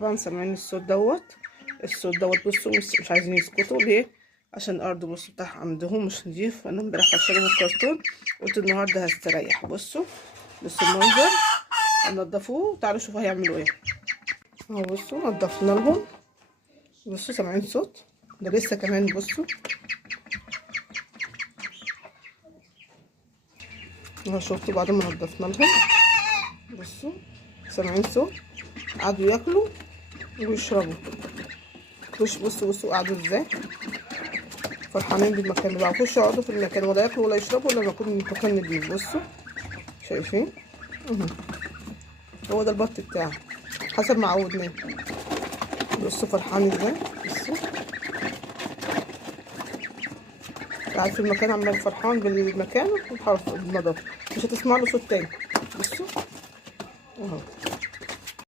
طبعا سامعين الصوت دوت. بصوا مش عايزين يسكتوا ليه؟ عشان الارض بصوا بتاع عندهم مش نضيف. انا امبارح فشلهم الكرتون، قلت النهارده هستريح. بصوا المنظر، هنضفوه. تعالوا شوفوا هيعملوا ايه. اهو بصوا نضفنا لهم. بصوا سامعين صوت ده لسه كمان. بصوا اهو، شفتوا بعد ما نضفنا لهم. بصوا سامعين صوت، قعدوا ياكلوا ويشربوا. بصوا قعدوا ازاي فرحانين بالمكان. ما بيعرفوش يقعدوا في المكان ولا ياكلوا ولا يشربوا الا لما يكون المكان نضيف. بصوا شايفين؟ هو ده البط بتاعي حسب ما عودناه. بصوا فرحان ازاي. بصوا قاعد في المكان عمال فرحان بالمكان وحرف بالنظافه. مش هتسمع له صوت تاني. بصوا اهو.